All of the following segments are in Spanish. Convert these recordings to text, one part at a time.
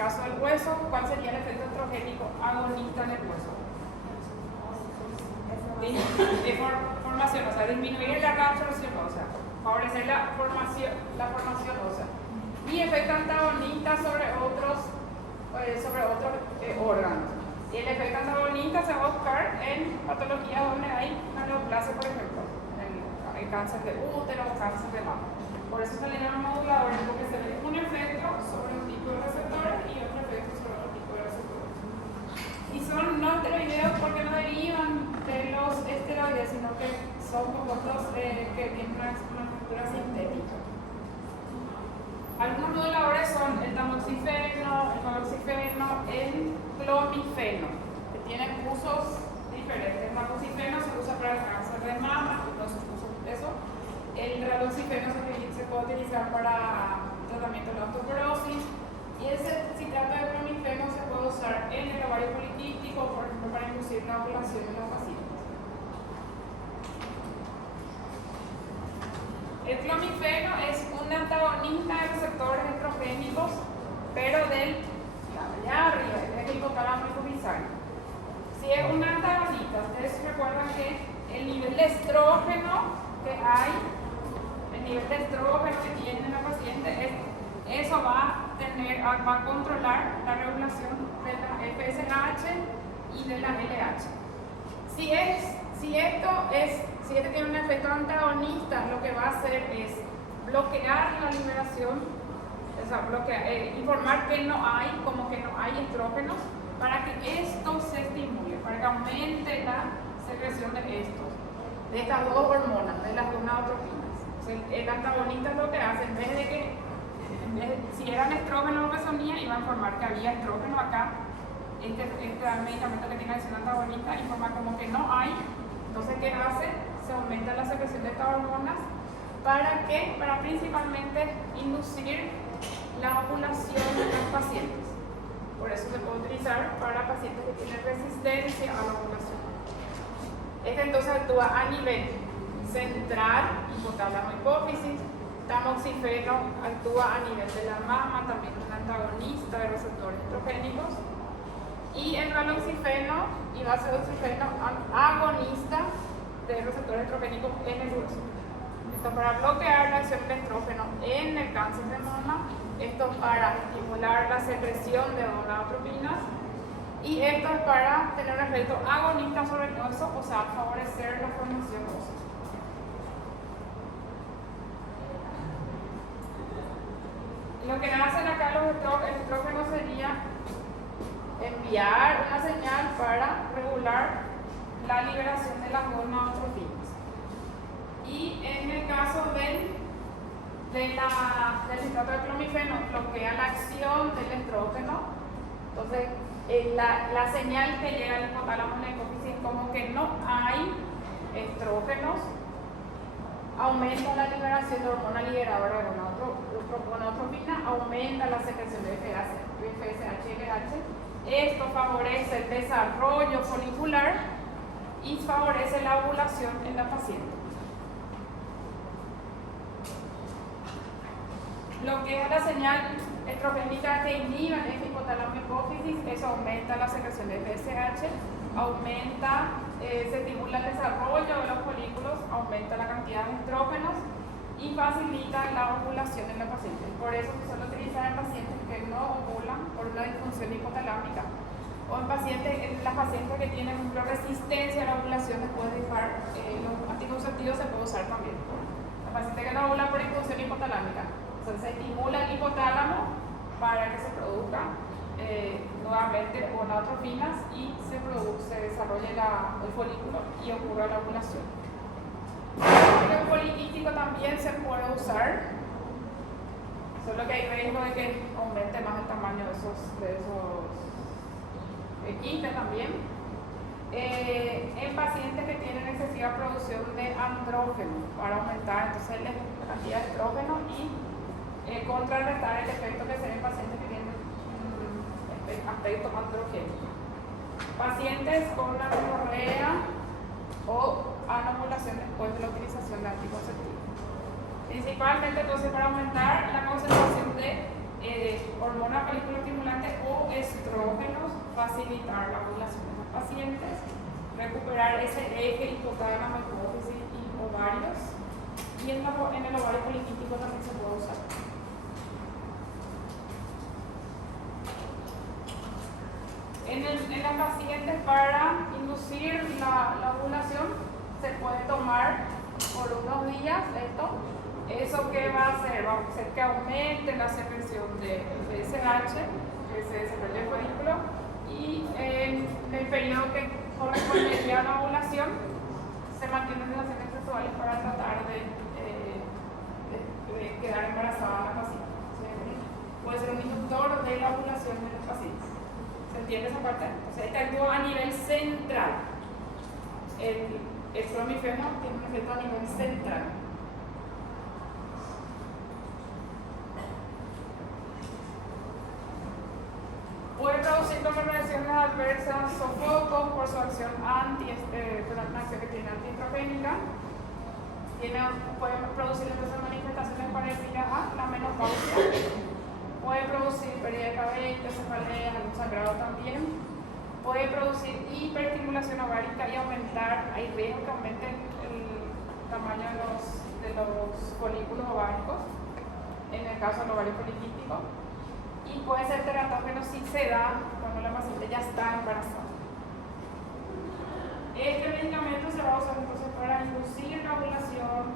caso del hueso, ¿cuál sería el efecto estrogénico agonista en el hueso? Formación, o sea, disminuir la reabsorción ósea, favorecer la formación ósea. Y efecto antagonista sobre otros órganos. Y el efecto antagonista se va a buscar en patologías donde hay una neoplasia, por ejemplo, en cáncer de útero o cáncer de mama. Por eso se le llaman moduladores, porque se ve un efecto sobre un tipo de receptor y otro efecto sobre otro tipo de receptor. Y son no esteroideos porque no derivan de los esteroides, sino que son compuestos que tienen una estructura sintética. Algunos moduladores son el tamoxifeno, el clomifeno, que tienen usos diferentes. El tamoxifeno se usa para el cáncer de mama, entonces eso. El raloxifeno se puede utilizar para tratamiento de la osteoporosis. Y el citrato de clomifeno se puede usar en el ovario poliquístico, por ejemplo, para inducir la ovulación en los pacientes. El clomifeno es un antagonista de receptores estrogénicos, pero del allá arriba, del hipotálamo hipofisario. Si es un antagonista, ustedes recuerdan que el nivel de estrógeno que hay, el nivel de estrógeno que tiene la paciente, eso va a controlar la regulación de la FSH y de la LH. Si este tiene un efecto antagonista, lo que va a hacer es bloquear la liberación, o sea, informar que no hay estrógenos, para que esto se estimule, para que aumente la secreción de estas dos hormonas, de las gonadotropinas. El antagonista es lo que hace, si eran estrógenos lo que sonía, iba a informar que había estrógeno acá. Este medicamento que tiene acción antagonista informa como que no hay. Entonces, ¿qué hace? Se aumenta la secreción de estas hormonas. ¿Para qué? Para principalmente inducir la ovulación en los pacientes. Por eso se puede utilizar para pacientes que tienen resistencia a la ovulación. Este entonces actúa a nivel central, hipotálamo hipófisis. Tamoxifeno actúa a nivel de la mama, también un antagonista de receptores estrogénicos. Y el raloxifeno y vasoxifeno agonista de receptores estrogénicos en el hueso. Esto para bloquear la acción del estrógeno en el cáncer de mama, esto para estimular la secreción de gonadotropinas y esto es para tener un efecto agonista sobre el hueso, o sea, favorecer la formación ósea. Lo que hacen acá los estrógenos sería enviar una señal para regular la liberación de las gonadotropinas. Y en el caso del citrato de clomifeno, bloquea la acción del estrógeno. Entonces, la señal que llega al hipotálamo en la hipófisis como que no hay estrógenos, aumenta la liberación de hormona liberadora de gonadotropina, aumenta la secreción de FSH y LH. Esto favorece el desarrollo folicular y favorece la ovulación en la paciente. Bloquea la señal estrogénica que inhibe el hipotálamo hipófisis, eso aumenta la secreción de FSH, se estimula el desarrollo de los folículos, aumenta la cantidad de estrógenos y facilita la ovulación en la paciente. Por eso se suele utilizar en pacientes que no ovulan por una disfunción hipotalámica o en las pacientes que tienen resistencia a la ovulación después de dejar los anticonceptivos se puede usar también. La paciente que no ovula por disfunción hipotalámica, entonces se estimula el hipotálamo para que se produzca nuevamente gonadotropinas y se desarrolle el folículo y ocurra la ovulación. El poliquístico también se puede usar, solo que hay riesgo de que aumente más el tamaño de esos quistes también. En pacientes que tienen excesiva producción de andrógeno para aumentar entonces la cantidad de estrógeno y contrarrestar el efecto que se ve en pacientes que tienen aspecto androgénico. Pacientes con anorrea o anovulación después de la utilización de anticonceptivos. Principalmente entonces para aumentar la concentración de hormona folículo estimulante o estrógenos, facilitar la ovulación de los pacientes, recuperar ese eje hipotálamo, hipófisis y ovarios, y en el ovario poliquístico también se puede usar. En las pacientes, para inducir la ovulación se puede tomar por unos días esto. ¿Eso qué va a hacer? Va a hacer que aumente la secreción de FSH, que se desarrolla el folículo, y en el periodo que correspondería a la ovulación se mantienen relaciones sexuales para tratar de quedar embarazada la paciente. Puede ser un inductor de la ovulación de los pacientes. ¿Se entiende esa parte? O sea, este actúa a nivel central. El clomifeno tiene un efecto a nivel central. Puede producir como reacciones adversas sofocos por su acción una acción que tiene antiestrogénica. Puede producir entonces manifestaciones parecidas a la menopausia. Puede producir pérdida de cabello, cefaleas, algún sangrado también. Puede producir hiperestimulación ovárica y aumentar, hay riesgo que aumente el tamaño de los folículos ováricos, en el caso del ovario poliquístico. Y puede ser teratógeno si se da cuando la paciente ya está embarazada. Este medicamento se va a usar entonces para inducir la ovulación,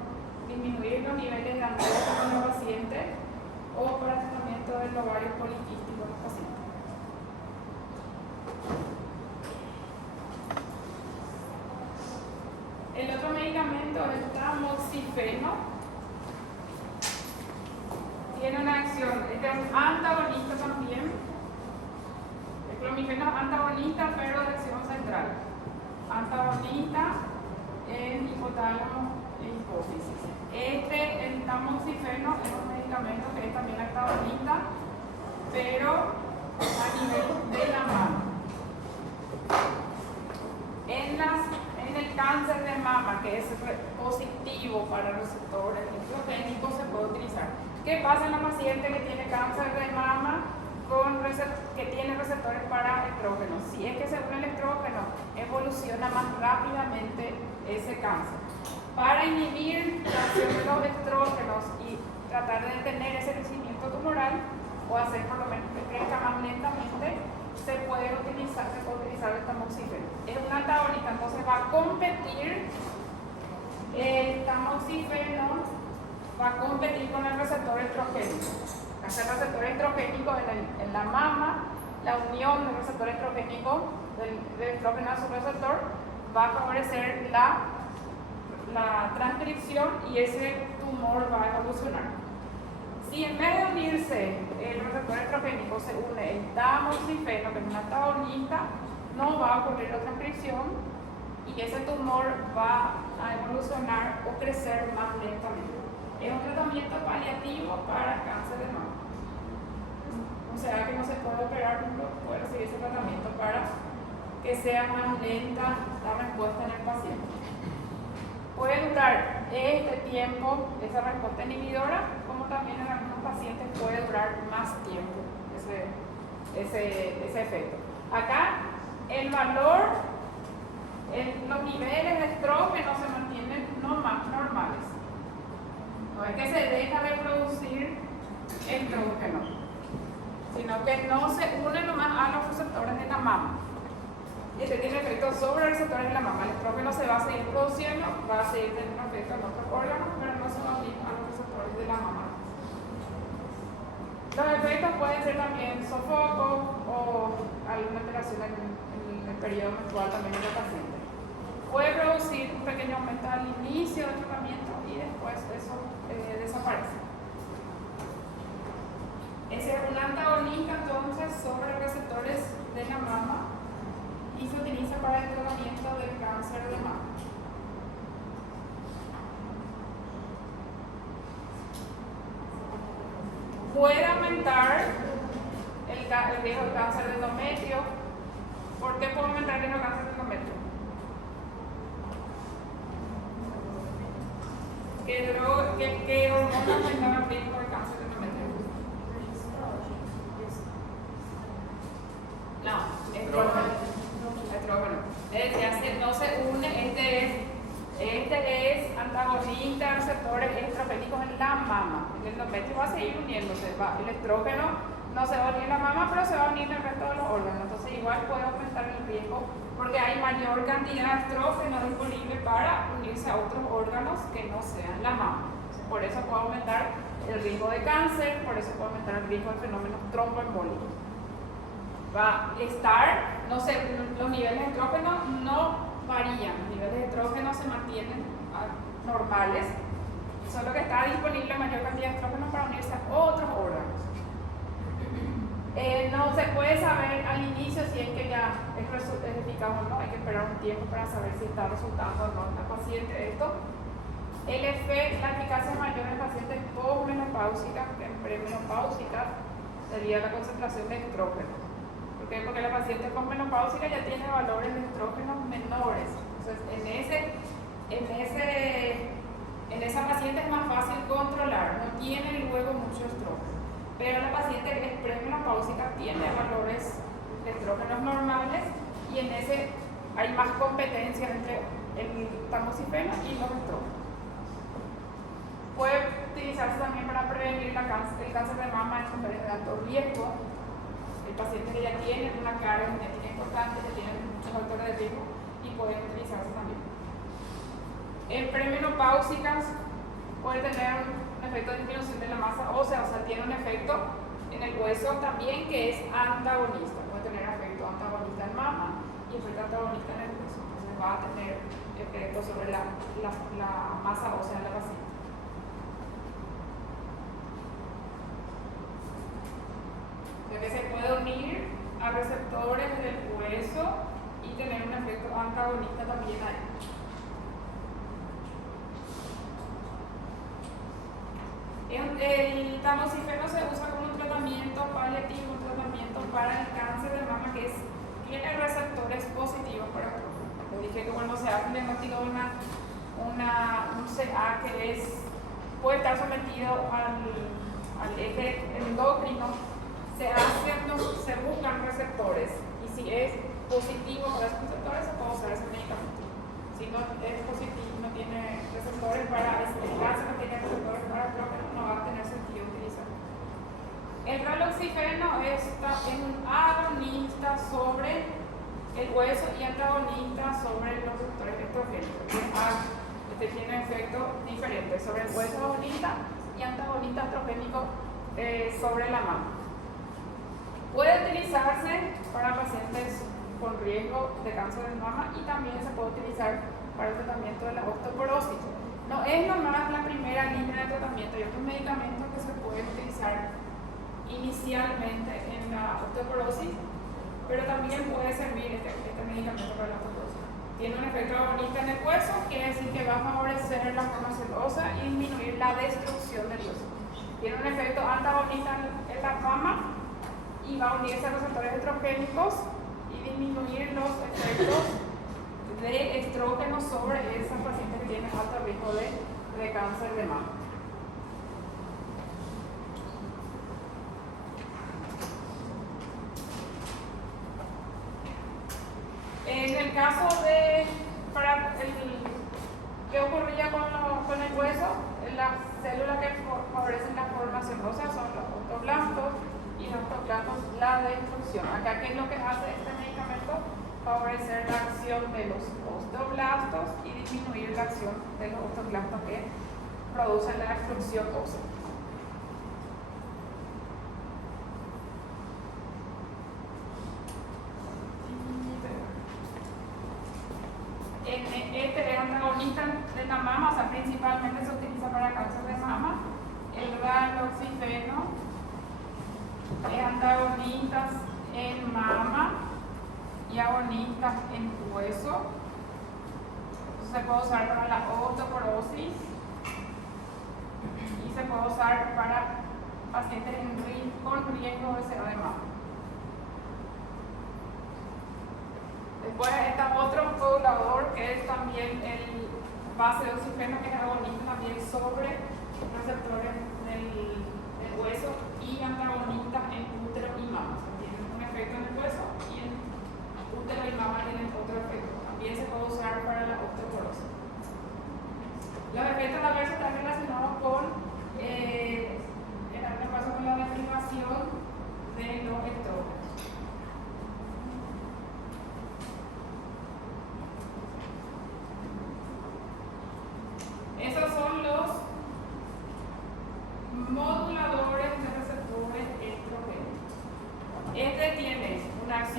disminuir los niveles de andrógenos en los pacientes o para el tratamiento del ovario poliquístico en los pacientes. El otro medicamento es el tamoxifeno. Tiene una acción, este es un antagonista también. El clomifeno es antagonista, pero de acción central. Antagonista en hipotálamo e hipófisis. El tamoxifeno es un medicamento que es también antagonista, pero a nivel de la mama. En el cáncer de mama, que es positivo para receptores estrogénicos, se puede utilizar. ¿Qué pasa en la paciente que tiene cáncer de mama que tiene receptores para estrógenos? Si es que según el estrógeno evoluciona más rápidamente ese cáncer. Para inhibir la acción de los estrógenos y tratar de detener ese crecimiento tumoral o hacer por lo menos que crezca más lentamente, se puede utilizar el tamoxifeno. Es un antagonista, entonces va a competir el tamoxifeno, va a competir con el receptor estrogénico. Hacer receptor estrogénico en la mama, la unión del receptor estrogénico, del estrógeno a su receptor, va a favorecer la transcripción y ese tumor va a evolucionar. Si en vez de unirse el receptor estrogénico se une el tamoxifeno, que es un antagonista, no va a ocurrir la transcripción y ese tumor va a evolucionar o crecer más lentamente. Es un tratamiento paliativo para cáncer de mama. O sea que no se puede operar, uno puede recibir ese tratamiento para que sea más lenta la respuesta en el paciente. Puede durar este tiempo, esa respuesta inhibidora, como también en algunos pacientes puede durar más tiempo ese efecto. Acá el valor, los niveles de estrógeno se mantienen normales. No es que se deja de producir estrógeno, sino que no se une nomás a los receptores de la mama. Este tiene efecto sobre los receptores de la mama. El estrógeno se va a seguir produciendo, va a seguir teniendo efecto en otros órganos, pero no se va a unir a los receptores de la mama. Los efectos pueden ser también sofoco o alguna alteración en el periodo menstrual también en el paciente. Puede producir un pequeño aumento al inicio del tratamiento y después eso desaparece. Ese es un antagonista entonces sobre receptores de la mama y se utiliza para el tratamiento del cáncer de mama. Puede aumentar el riesgo de cáncer de endometrio. ¿Por qué puede aumentar el riesgo de cáncer de endometrio? ¿Qué hormona aumenta el riesgo de cáncer de endometrio? No se une, este es antagonista a receptores estrogénicos en la mama. El endometrio va a seguir uniéndose, el estrógeno no se va a unir en la mama, pero se va a unir en el resto de los órganos. Entonces igual puede aumentar el riesgo porque hay mayor cantidad de estrógeno disponible para unirse a otros órganos que no sean la mama. Por eso puede aumentar el riesgo de cáncer, por eso puede aumentar el riesgo de fenómenos tromboembólicos. Va a estar, no sé, los niveles de estrógeno no varían, los niveles de estrógeno se mantienen normales, solo que está disponible mayor cantidad de estrógeno para unirse a otros órganos. No se puede saber al inicio si es que ya es eficaz o no, hay que esperar un tiempo para saber si está resultando o no en la paciente esto. La eficacia es mayor en pacientes posmenopáusicas que en premenopáusicas sería la concentración de estrógeno. ¿Por qué? Porque la paciente posmenopáusica ya tiene valores de estrógenos menores. Entonces, en esa paciente es más fácil controlar, no tiene luego mucho estrógeno. Pero la paciente que es premenopáusica tiene valores de estrógenos normales y en ese hay más competencia entre el tamoxifeno y los estrógenos. Puede utilizarse también para prevenir el cáncer de mama en mujeres de alto riesgo. El paciente que ya tiene una carga genética importante, ya tiene muchos factores de riesgo y pueden utilizarse también. En premenopáusicas puede tener un efecto de disminución de la masa ósea, o sea, tiene un efecto en el hueso también que es antagonista. Puede tener efecto antagonista en mama y efecto antagonista en el hueso. Entonces va a tener efecto sobre la masa ósea de la paciente. Que se puede unir a receptores del hueso y tener un efecto antagonista también ahí. El tamoxifeno se usa como un tratamiento paliativo, un tratamiento para el cáncer de mama que tiene receptores positivos para el estrógeno. Les dije que cuando se hace un diagnóstico de un CA que puede estar sometido al eje endocrino, se buscan receptores y si es positivo para esos receptores se puede usar ese medicamento. Si no es positivo, no tiene receptores para el cáncer, no tiene receptores para el estrógeno, no va a tener sentido utilizarlo. El raloxifeno es un agonista sobre el hueso y antagonista sobre los receptores estrogénicos. Este tiene efectos diferentes sobre el hueso agonista y antagonista estrogénico sobre la mama. Puede utilizarse para pacientes con riesgo de cáncer de mama y también se puede utilizar para el tratamiento de la osteoporosis. No es nomás la primera línea de tratamiento, hay otros medicamentos que se pueden utilizar inicialmente en la osteoporosis, pero también puede servir este medicamento para la osteoporosis. Tiene un efecto agonista en el hueso, quiere decir que va a favorecer la formación ósea y disminuir la destrucción del hueso. Tiene un efecto antagonista en la mama y va a unirse a receptores estrogénicos y disminuir los efectos de estrógeno sobre esas pacientes que tienen alto riesgo de cáncer de mama. En el caso ¿qué ocurría con el hueso? Las células que favorecen la formación ósea son los osteoblastos y los osteoblastos la destrucción. Acá, ¿qué es lo que hace este medicamento? Favorecer la acción de los osteoblastos y disminuir la acción de los osteoblastos que producen la destrucción ósea. Este es antagonista de la mama, o sea, principalmente se utiliza para cáncer de mama. El raloxifeno es antagonista en mama y agonista en hueso. Entonces se puede usar para la osteoporosis y se puede usar para pacientes con riesgo de CA de mama. Después está otro modulador que es también el base de oxígeno, que es agonista también sobre receptores del hueso y antagonista en útero y mama. O sea, tienen un efecto en el hueso y en útero y mama tienen otro efecto.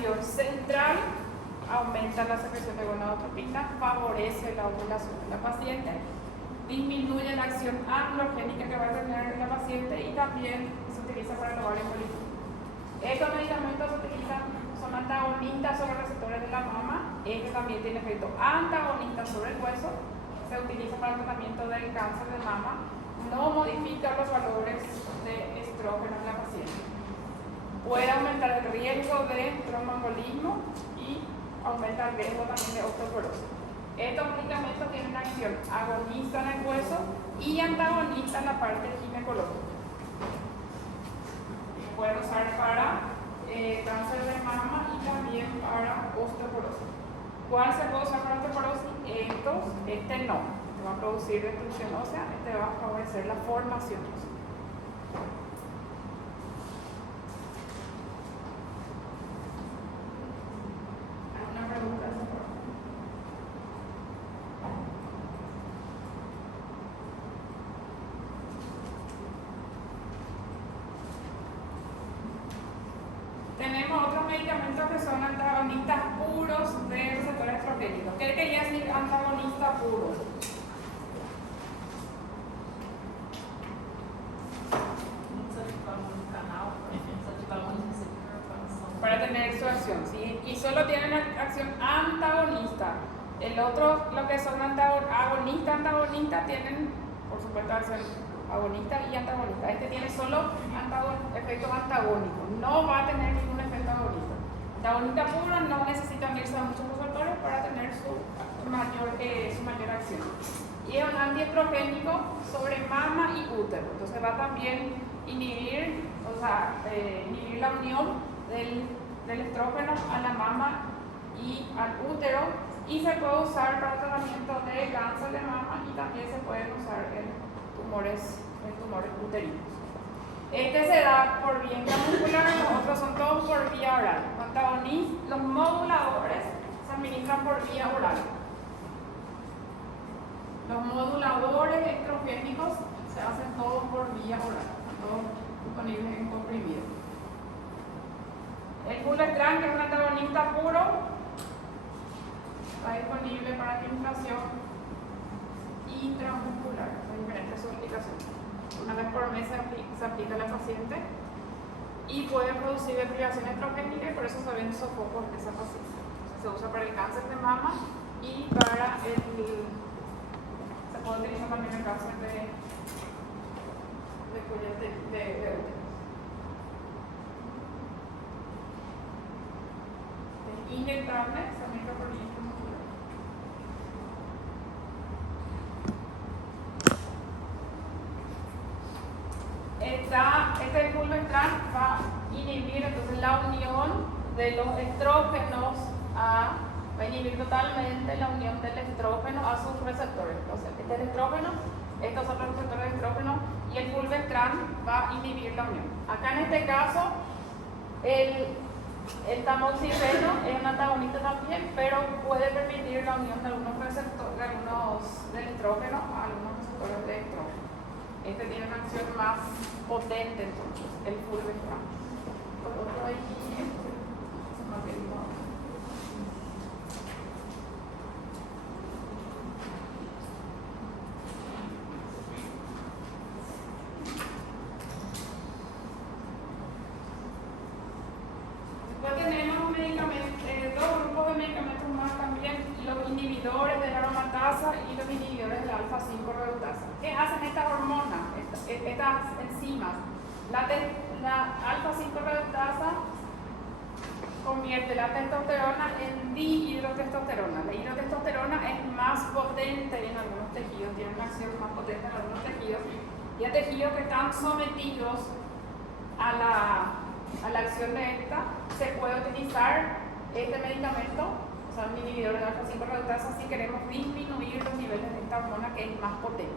acción central aumenta la secreción de gonadotropina, favorece la ovulación de la paciente, disminuye la acción androgénica que va a tener la paciente y también se utiliza para el ovario poliquístico. Estos medicamentos se utilizan, son antagonistas sobre receptores de la mama, este también tiene efecto antagonista sobre el hueso, se utiliza para el tratamiento del cáncer de mama, no modifica los valores de estrógeno en la paciente. Puede aumentar el riesgo de tromboembolismo y aumenta el riesgo también de osteoporosis. Estos medicamentos tienen una acción agonista en el hueso y antagonista en la parte ginecológica. Puede usar para cáncer de mama y también para osteoporosis. ¿Cuál se puede usar para osteoporosis? Este no. Este va a producir destrucción ósea, este va a favorecer la formación ósea. ¿Alguna pregunta? Tenemos otros medicamentos que son antagonistas puros de receptores estrogénicos. ¿Qué quería decir antagonista puro? Para tener su acción, ¿sí? Y solo tienen acción antagonista. El otro, lo que son agonista, tienen, por supuesto, acción agonista y antagonista. Este tiene solo efectos antagónicos, no va a tener ningún efecto agonista. Antagonista puro no necesitan irse a muchos receptores para tener su mayor acción. Y es un antiestrogénico sobre mama y útero, entonces va a también inhibir la unión del estrógeno a la mama y al útero, y se puede usar para tratamiento de cáncer de mama y también se pueden usar en tumores uterinos. Este se da por vía intramuscular, los otros son todos por vía oral. Los moduladores se administran por vía oral. Los moduladores estrogénicos se hacen todos por vía oral, todos disponibles en comprimido. El fulvestrant, que es un antagonista puro, está disponible para administración intramuscular, hay diferentes indicaciones. Una vez por mes se aplica a la paciente y puede producir deprivación estrogénica y por eso se ven sofocos en esa paciente. Se usa para el cáncer de mama y para se puede utilizar también el cáncer de útero. Inyectable, se aplica por vía intramuscular. Este fulvestrant va a inhibir entonces la unión de los estrógenos va a inhibir totalmente la unión del estrógeno a sus receptores. Entonces, este es el estrógeno, estos son los receptores de estrógeno y el fulvestrant va a inhibir la unión. Acá en este caso, el tamoxifeno es un antagonista también, pero puede permitir la unión de algunos receptores, del estrógeno a algunos receptores de estrógeno. Este tiene una acción más potente, entonces, el fulvestrant. Por otro ahí, dos grupos de medicamentos más también, los inhibidores de la aromatasa y los inhibidores de la alfa-5 reductasa. ¿Qué hacen estas hormonas, estas enzimas? La alfa-5 reductasa convierte la testosterona en dihidrotestosterona. La hidrotestosterona es más potente en algunos tejidos, tiene una acción más potente en algunos tejidos, y hay tejidos que están sometidos a la acción de esta. Se puede utilizar este medicamento, o sea, un inhibidor de alfa-5 reductasa, si queremos disminuir los niveles de esta hormona que es más potente.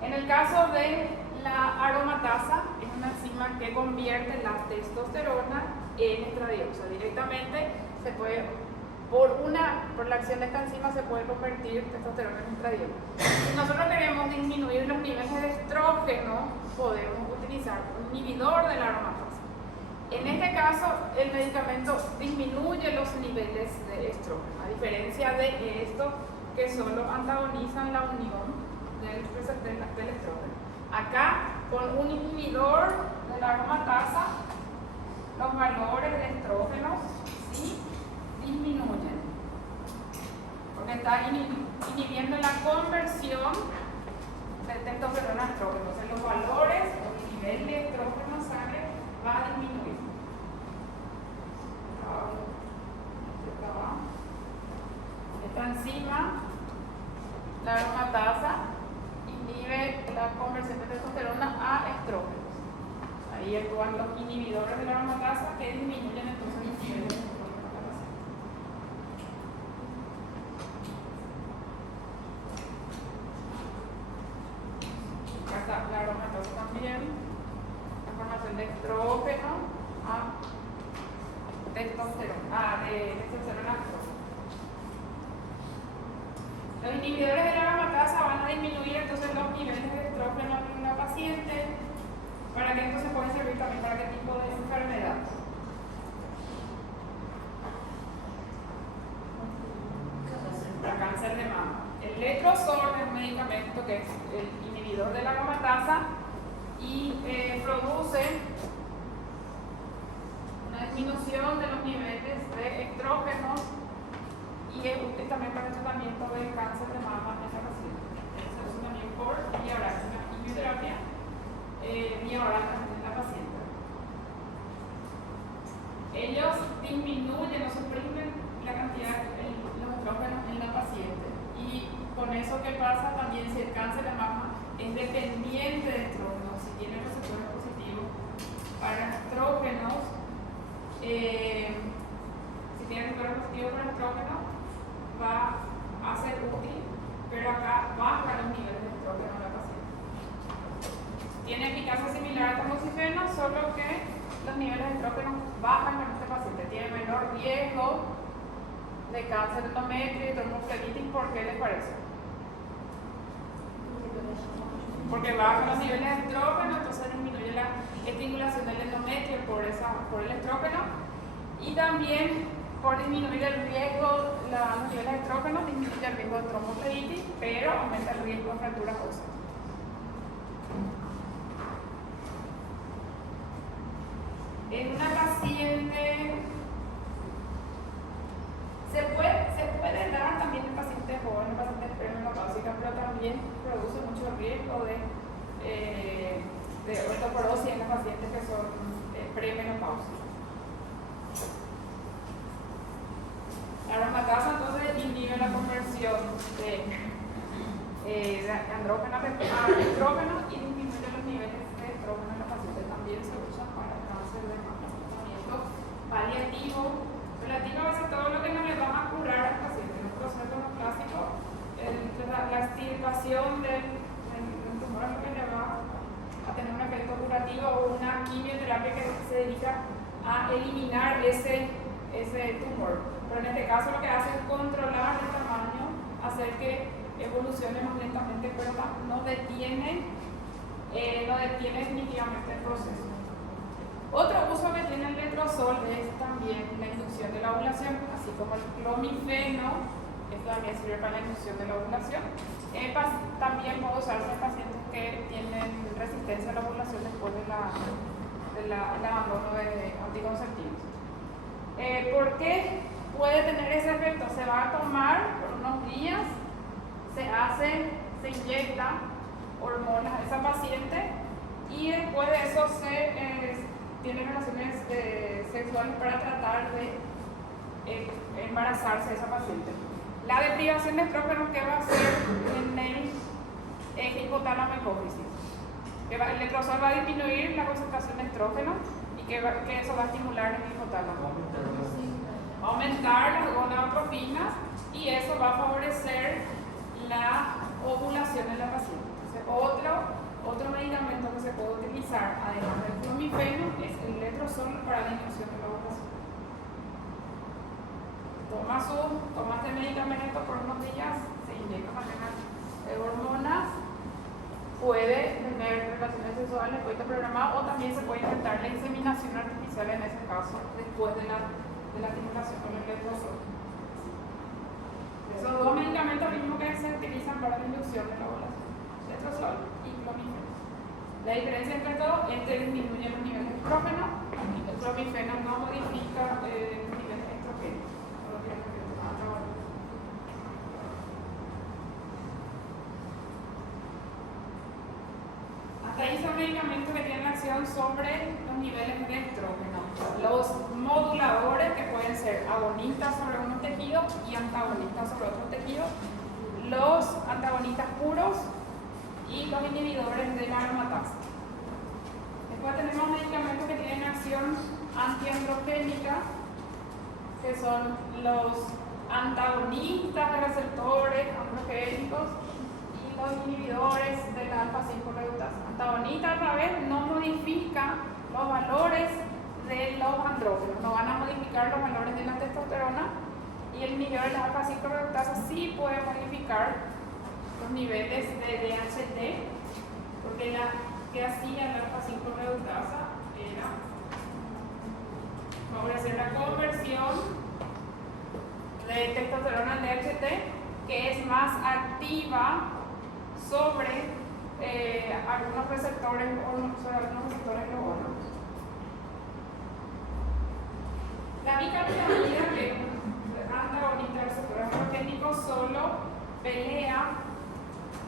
En el caso de la aromatasa, es una enzima que convierte la testosterona en estradiol. O sea, directamente se puede, por la acción de esta enzima, se puede convertir testosterona en estradiol. Si nosotros queremos disminuir los niveles de estrógeno, podemos utilizar un inhibidor de la aromatasa. En este caso, el medicamento disminuye los niveles de estrógeno, a diferencia de estos que solo antagonizan la unión del estrógeno. Acá, con un inhibidor de la aromatasa, los valores de estrógeno sí disminuyen, porque está inhibiendo la conversión de testosterona a estrógeno. Entonces, los valores o el nivel de estrógeno en sangre va a disminuir. Esta enzima, la aromatasa, inhibe la conversión de testosterona a estrógenos. Ahí actúan los inhibidores de la aromatasa que disminuyen entonces los niveles de estrógeno en la paciente. Acá está la aromatasa también, la formación de estrógeno a testosterona, de testosterona a estrógeno. Los inhibidores de la aromatasa van a disminuir entonces los niveles de estrógeno en la paciente. ¿Para qué entonces pueden servir también? ¿Para qué tipo de enfermedad? Para cáncer de mama. El letrozol es un medicamento que es el inhibidor de la aromatasa y produce una disminución de los niveles de estrógenos y es útil también para el tratamiento del cáncer de mama en esa paciente. Se usa también por vía oral, una quimioterapia vía oral también en la paciente. Ellos disminuyen o suprimen la cantidad de los estrógenos en la paciente. Y con eso, ¿qué pasa? También si el cáncer de mama es dependiente de estrógenos, si tiene receptores positivos para estrógenos, si tiene receptores positivos para estrógenos, va a ser útil, pero acá baja los niveles de estrógeno en la paciente. Tiene eficacia similar a tamoxifeno, solo que los niveles de estrógeno bajan en este paciente. Tiene menor riesgo de cáncer de endometrio y dermoflebitis. ¿Por qué les parece? Porque bajan los niveles de estrógeno, entonces disminuye la estimulación del endometrio por el estrógeno, y también por disminuir el riesgo, los niveles de estrógeno disminuye el riesgo de tromboflebitis, pero aumenta el riesgo de fracturas óseas. En una paciente se puede dar también en pacientes jóvenes, en pacientes premenopáusicas, pero también produce mucho riesgo de osteoporosis en los pacientes que son premenopáusicos. La aromatasa entonces inhibe la conversión de andrógeno a estrógeno y disminuye los niveles de estrógeno en los pacientes. También se usa para cáncer de mama, tratamiento paliativo, relativo a todo lo que no le va a curar al paciente. En un proceso clásico, la extirpación del tumor es lo que le va a tener un efecto curativo, o una quimioterapia que se dedica a eliminar ese tumor. Pero en este caso lo que hace es controlar el tamaño, hacer que evolucione más lentamente, pero no detiene definitivamente el proceso. Otro uso que tiene el letrozol es también la inducción de la ovulación, así como el clomifeno, que también sirve para la inducción de la ovulación. También puede usarse en pacientes que tienen resistencia a la ovulación después del abandono de anticonceptivos. ¿Por qué puede tener ese efecto? Se va a tomar por unos días, se inyecta hormonas a esa paciente y después de eso se tiene relaciones sexuales para tratar de embarazarse a esa paciente. La deprivación de estrógenos, ¿qué va a hacer en el eje hipotálamo hipófisis? El letrozol va a disminuir la concentración de estrógeno y que eso va a estimular el hipotálamo. Aumentar las gonadotropinas y eso va a favorecer la ovulación en la paciente. Entonces, otro medicamento que se puede utilizar, además del clomifeno, es el letrozol para la inducción de la ovulación. Toma este medicamento por unos días, se inyecta también hormonas, puede tener relaciones sexuales coito programado, o también se puede intentar la inseminación artificial en ese caso, después de la estimulación con el electrosol. Esos dos medicamentos mismos que se utilizan para la inducción de la ovulación, letrozol y clomifeno. La diferencia entre todos es que disminuye los niveles de estrógeno y el clomifeno no modifica los niveles de estrogeno. Hasta ahí son medicamentos que tienen acción sobre los niveles de estrógeno. Los moduladores, que pueden ser agonistas sobre unos tejidos y antagonistas sobre otros tejidos. Los antagonistas puros y los inhibidores de la aromatasa. Después tenemos medicamentos que tienen acción antiandrogénica, que son los antagonistas de receptores androgénicos y los inhibidores de la alfa-5 reductasa. Antagonistas, a la vez, no modifican los valores de los andrógenos, no van a modificar los valores de la testosterona, y el inhibidor de la alfa-5 reductasa sí puede modificar los niveles de DHT, porque que hacía la alfa-5 reductasa era favorecer la conversión de testosterona en DHT, que es más activa sobre algunos receptores globónicos. La bicalutamida, que es antagonista del receptor androgénico, solo pelea,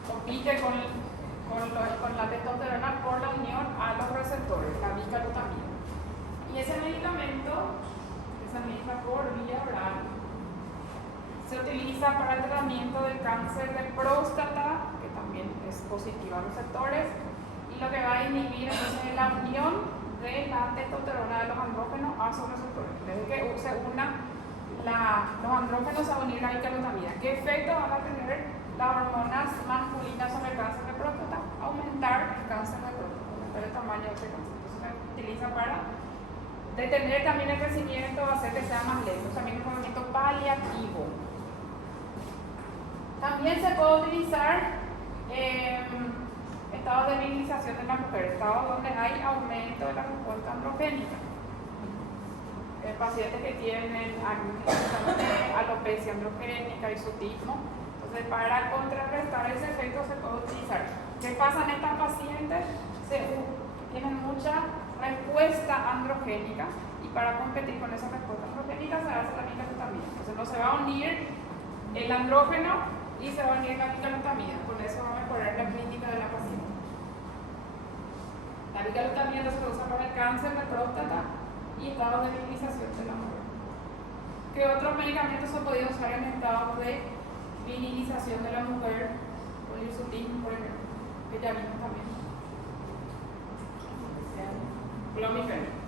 compite con la testosterona por la unión a los receptores, la bicalutamida. Y ese medicamento se administra por vía oral. Se utiliza para el tratamiento del cáncer de próstata, que también es positivo a receptores, y lo que va a inhibir entonces la unión de la testosterona de los andrógenos a sus receptores. Desde que se una los andrógenos a unir la bicalutamida. ¿Qué efecto van a tener las hormonas masculinas sobre el cáncer de próstata? Aumentar el cáncer de próstata, aumentar el tamaño de ese cáncer. Entonces se utiliza para detener también el crecimiento, hacer que sea más lento. También es un movimiento paliativo. También se puede utilizar estados de virilización de la mujer, estados donde hay aumento de la respuesta androgénica. Pacientes que tienen alopecia androgénica, hirsutismo. Entonces, para contrarrestar ese efecto se puede utilizar. ¿Qué pasa en estas pacientes? Tienen mucha respuesta androgénica, y para competir con esa respuesta androgénica se hace la bicalutamida. Entonces, no se va a unir el andrógeno y se va a unir la bicalutamida. Con eso va a mejorar la clínica de la paciente. La bicalutamida se usa para el cáncer de próstata y estados de virilización de la mujer. ¿Qué otros medicamentos se podían usar en estados de virilización de la mujer? El hirsutismo, por ejemplo, que ya vimos también. Clomifeno.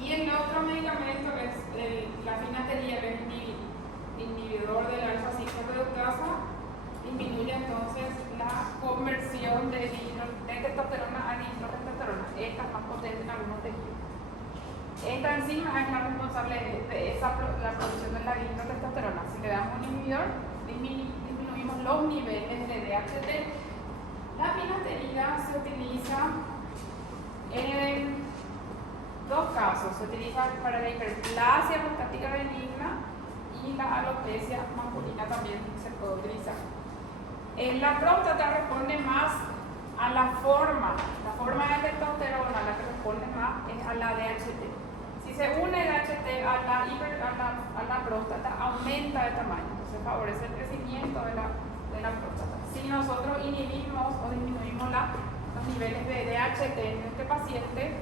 Y el otro medicamento, que es la finasterida, que es inhibidor de la alfa-5 reductasa, disminuye entonces la conversión de testosterona a dihidrotestosterona. Esta es más potente en algunos tejidos. Esta enzima es la responsable de la producción de la dihidrotestosterona. Si le damos un inhibidor, disminuimos los niveles de DHT. La finasterida se utiliza en dos casos. Se utiliza para la hiperplasia prostática benigna, y la alopecia masculina también se puede utilizar. En la próstata responde más a la forma de testosterona, la que responde más es a la DHT. Si se une DHT a la próstata, aumenta de tamaño, entonces favorece el crecimiento de la próstata. Si nosotros inhibimos o disminuimos los niveles de DHT en este paciente,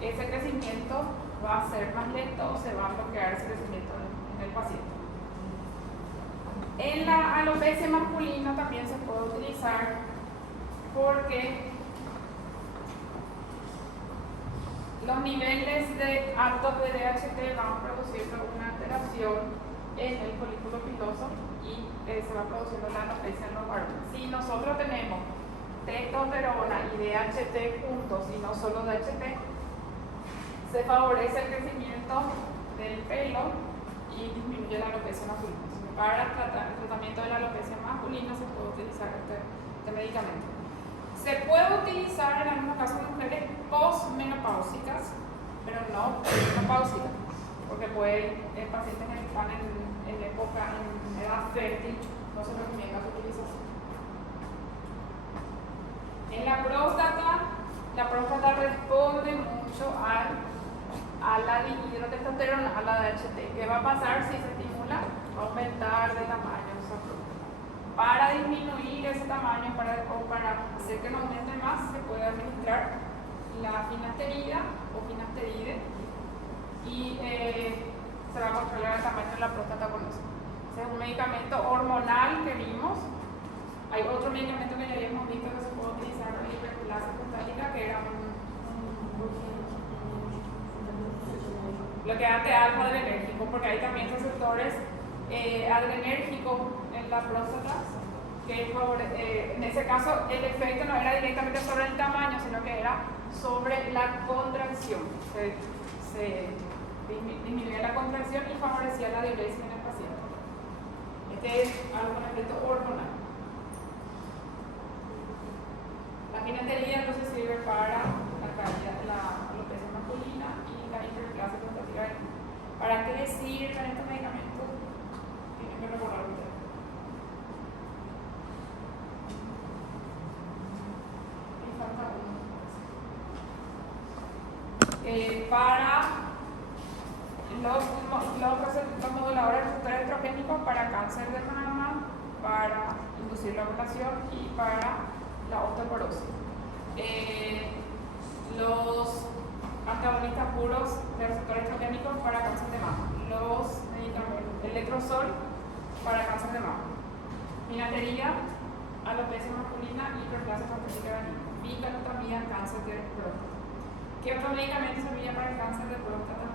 ese crecimiento va a ser más lento, o se va a bloquear ese crecimiento en el paciente. En la alopecia masculina también se puede utilizar, porque los niveles altos de DHT van produciendo una alteración en el folículo piloso, y se va produciendo la alopecia en los varones. Si nosotros tenemos testosterona y DHT juntos y no solo DHT, se favorece el crecimiento del pelo y disminuye la alopecia masculina. Para el tratamiento de la alopecia masculina se puede utilizar este medicamento. Se puede utilizar en algunos casos en mujeres postmenopáusicas, pero no menopáusicas, porque pacientes que están en edad fértil no se recomienda su utilización. En la próstata responde mucho a la dihidrotestosterona, a la DHT. ¿Qué va a pasar si se estimula? Va a aumentar de tamaño esa próstata. Para disminuir ese tamaño o para hacer que no aumente más, se puede administrar la finasterida o finasteride y se va a controlar el tamaño de la próstata con eso. Ese es un medicamento hormonal que vimos. Hay otro medicamento que ya habíamos visto que se puede utilizar en la hiperplasia prostática, que era bloqueante alfa adrenérgico, porque hay también receptores adrenérgicos en la próstata, que en ese caso el efecto no era directamente sobre el tamaño, sino que era sobre la contracción. Se disminuía la contracción y favorecía la diuresis en el paciente. Este es algo con efecto hormonal. La finasterida entonces sirve para la alopecia masculina y la hiperplasia prostática. ¿Para qué sirven estos medicamentos? Tienen que recordar ustedes. Me falta uno. Para los moduladores receptores estrogénicos para cáncer de mama, para inducir la ovulación y para la osteoporosis. Los antagonistas puros de receptores estrogénicos para cáncer de mama. Los medicamentos, el letrozol para cáncer de mama. Finasterida, alopecia masculina y hiperplasia prostática benigna. Bicalutamida, cáncer de próstata. ¿Qué otro medicamento serviría para el cáncer de próstata?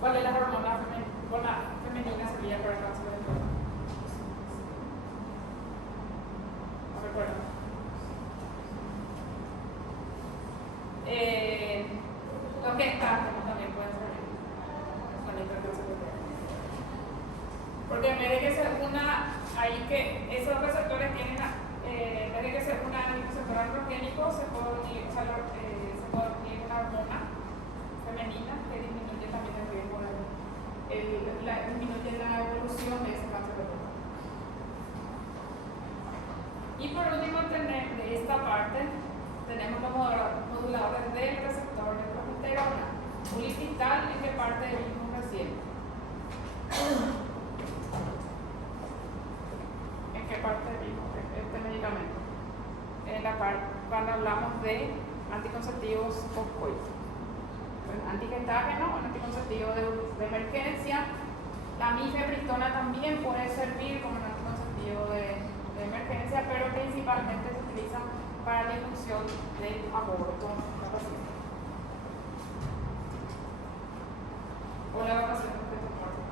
¿Cuál es la hormona femenina serviría para el cáncer de próstata? No recuerdo. Los gestágenos también pueden servir para el cáncer de próstata. Porque en vez de que sea esos receptores tienen, en vez de que sea un receptor androgénico, se puede unir una hormona femenina que disminuye también el riesgo disminuye la evolución de ese cáncer de próstata. Y por último, de esta parte, tenemos los moduladores del receptor de progesterona. Ulipristal, ¿en qué parte vimos recién? ¿En qué parte vimos este medicamento? En la parte cuando hablamos de anticonceptivos post-coito. Antigestágeno, un anticonceptivo de emergencia. La mifepristona también puede servir como un anticonceptivo de emergencia, pero principalmente se utiliza para la inducción del aborto en la paciente. O la evacuación de feto muerto.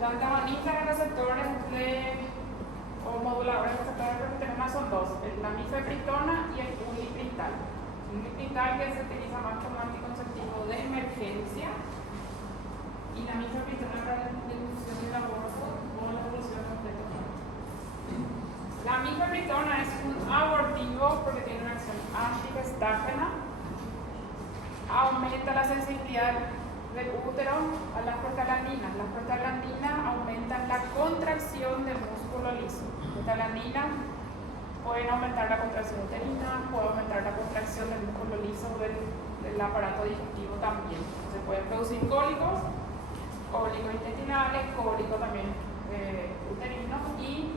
Los antagonistas de receptores o moduladores de receptores de progesterona son dos, la mifepristona y el ulipristal. El ulipristal que se utiliza más como anticonceptivo de emergencia y la mifepristona para la inducción del aborto o la evolución del feto muerto. La mifepristona es un abortivo porque tiene una acción antigestágena, aumenta la sensibilidad del útero a las prostaglandinas. Las prostaglandinas aumentan la contracción del músculo liso. Las prostaglandinas pueden aumentar la contracción uterina, pueden aumentar la contracción del músculo liso del aparato digestivo también. Se pueden producir cólicos intestinales, cólicos también uterinos y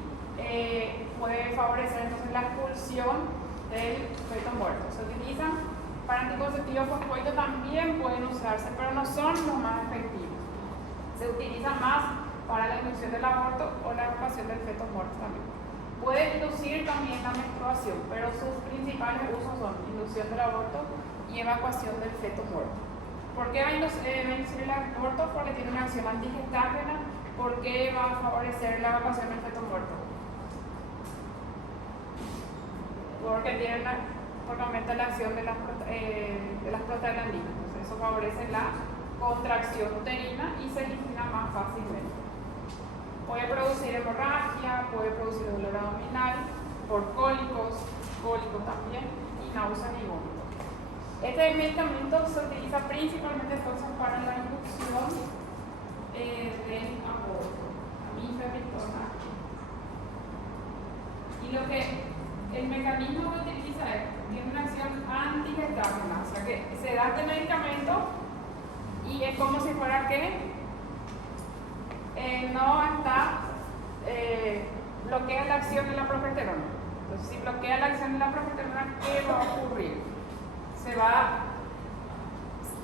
puede favorecer entonces la expulsión del feto muerto. Se utilizan para anticonceptivos poscoito también pueden usarse, pero no son los más efectivos. Se utiliza más para la inducción del aborto o la evacuación del feto muerto también. Puede inducir también la menstruación, pero sus principales usos son inducción del aborto y evacuación del feto muerto. ¿Por qué va a inducir el aborto? Porque tiene una acción antigestágena. ¿Por qué va a favorecer la evacuación del feto muerto? Porque aumenta la acción de las prostaglandinas. Entonces eso favorece la contracción uterina y se elimina más fácilmente. Puede producir hemorragia, puede producir dolor abdominal, por cólicos también, y náuseas y vómitos. Este medicamento se utiliza principalmente entonces para la inducción del aborto, mifepristona. Y el mecanismo que utiliza es, tiene una acción antigestágena, o sea que se da este medicamento y es como si fuera que no está, bloquea la acción de la progesterona. Entonces, si bloquea la acción de la progesterona, ¿qué va a ocurrir? Se va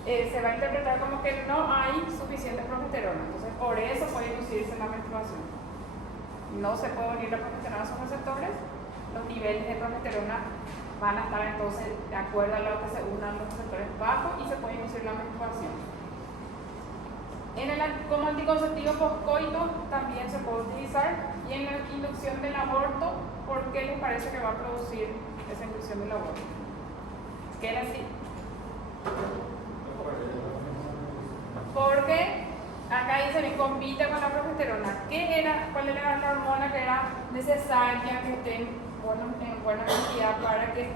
a interpretar como que no hay suficiente progesterona. Entonces, por eso puede inducirse la menstruación. No se puede unir la progesterona a sus receptores. Los niveles de progesterona van a estar entonces de acuerdo a lo que se unan los receptores bajos y se puede inducir la menstruación. Como anticonceptivo poscoito también se puede utilizar, y en la inducción del aborto, ¿por qué les parece que va a producir esa inducción del aborto? ¿Qué era así? Porque acá dice que compite con la progesterona. ¿Cuál era la hormona que era necesaria que esté en buena cantidad para que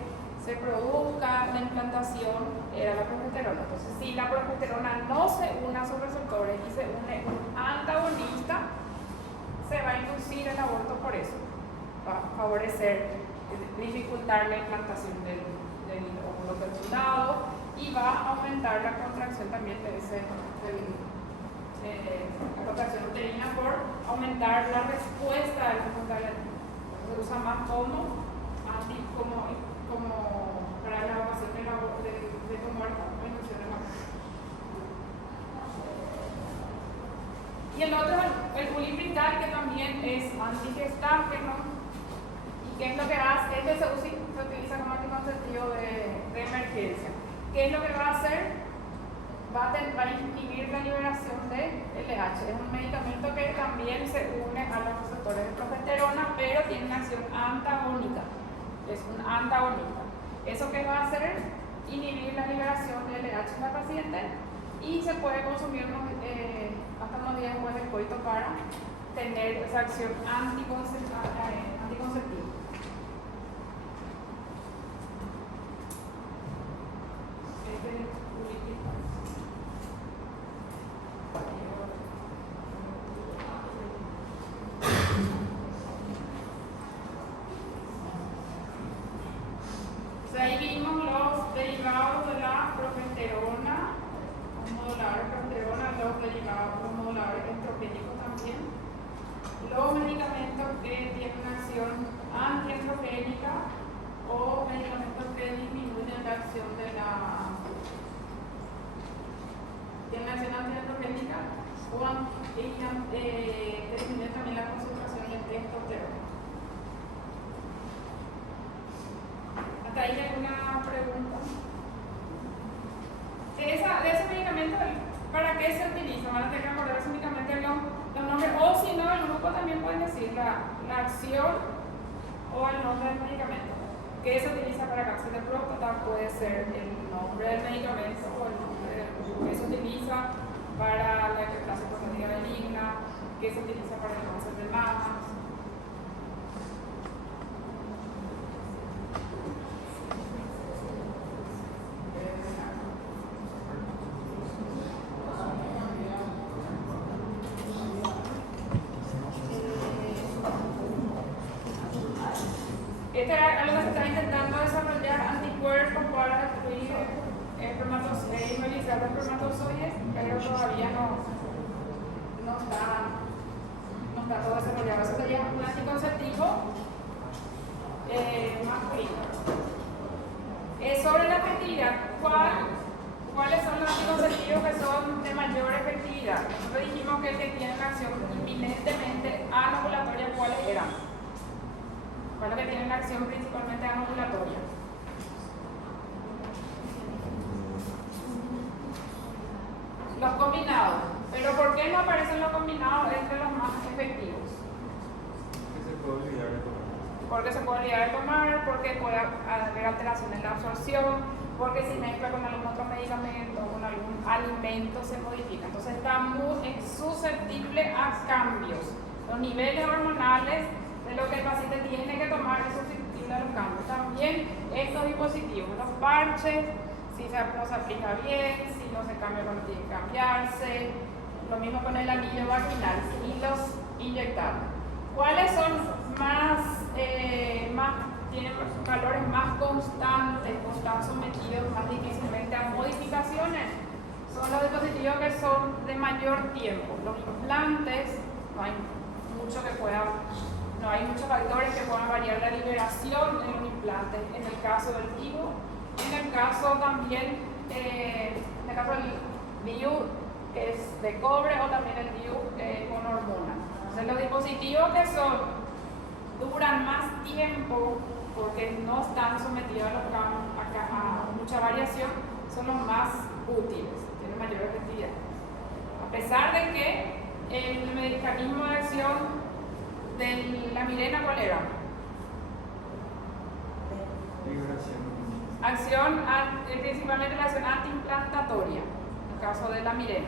se produzca la implantación? Era la progesterona. Entonces, si la progesterona no se une a sus receptores y se une un antagonista, se va a inducir el aborto por eso. Va a favorecer, dificultar la implantación del óvulo fecundado y va a aumentar la contracción también de la contracción uterina por aumentar la respuesta al prostaglandina. Se usa más como para la evacuación del feto muerto o inducción del aborto. Y el otro, el buliprital, que también es antigestágeno. ¿Y qué es lo que hace? Este se utiliza como anticonceptivo de emergencia. ¿Qué es lo que va a hacer? Va a inhibir la liberación de LH. Es un medicamento que también se une a los receptores de progesterona, pero tiene una acción antagónica. Es un antagonista. ¿Eso qué va a hacer? Inhibir la liberación de LH en la paciente, y se puede consumir hasta unos días después del coito para tener esa acción anticonceptiva. Ahí vimos los derivados de la progesterona, los moduladores de progesterona, los moduladores estrogénicos también. Los medicamentos que tienen una acción antiestrogénica o medicamentos que disminuyen la acción de tienen acción antiestrogénica o que disminuyen también la concentración de testosterona. ¿Hasta ahí alguna pregunta? De ese medicamento, ¿para qué se utiliza? Van a tener que acordar ese medicamento los nombres, o si no, el grupo también puede decir la acción o el nombre del medicamento. ¿Qué se utiliza para cáncer de próstata? Puede ser el nombre del medicamento o el nombre del grupo. ¿Qué se utiliza para la hiperplasia prostática benigna? ¿Qué se utiliza para el cáncer de mama? Este era algo que se está intentando desarrollar anticuerpos para destruir y movilizar los espermatozoides, pero todavía no está todo desarrollado. Eso sería un anticonceptivo masculino. Sobre la efectividad, ¿cuáles son los anticonceptivos que son de mayor efectividad? Nosotros dijimos que el que tiene una acción inminentemente anovulatoria, ¿cuáles eran? ¿Cuáles que tienen una acción principalmente anovulatoria? Los combinados. ¿Pero por qué no aparecen los combinados entre los más efectivos? Porque se puede olvidar de tomar, porque puede haber alteraciones en la absorción, porque si mezcla con algún otro medicamento o con algún alimento se modifica. Entonces está muy susceptible a cambios. Los niveles hormonales de lo que el paciente tiene que tomar es susceptible a los cambios. También estos dispositivos, los parches, si no se aplica bien, si no se cambia cuando tiene que cambiarse. Lo mismo con el anillo vaginal y los inyectables. ¿Cuáles son tienen valores más constantes o están sometidos más difícilmente a modificaciones? Son los dispositivos que son de mayor tiempo. Los implantes, no hay muchos factores que puedan variar la liberación de los implantes. En el caso del DIU, en el caso también, en el caso del DIU que es de cobre o también el DIU con hormonas. Entonces los dispositivos que duran más tiempo porque no están sometidos a mucha variación son los más útiles, tienen mayor efectividad. A pesar de que el mecanismo de acción de la Mirena, ¿cuál era? Acción principalmente la acción antiimplantatoria, en el caso de la Mirena.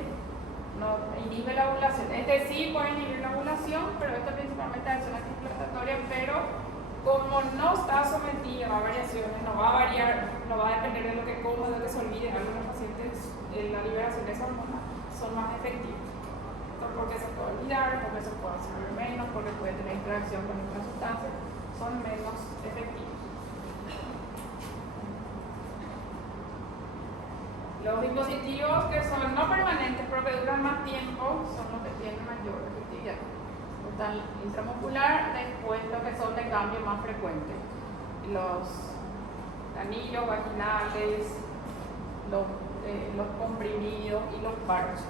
No inhibe la ovulación. Este sí puede inhibir la ovulación, pero esta principalmente acción antiimplantatoria, pero como no está sometido a variaciones, no va a variar, no va a depender de lo que coma, de lo que se olvide. Algunos pacientes la liberación de esa hormona son más efectivos. Porque se puede olvidar, porque se puede absorber menos, porque puede tener interacción con otras sustancias, son menos efectivos. Los dispositivos que son no permanentes pero que duran más tiempo son los que tienen mayor efectividad. Está el intramuscular, después lo que son de cambio más frecuente. Los anillos vaginales, los comprimidos y los parches.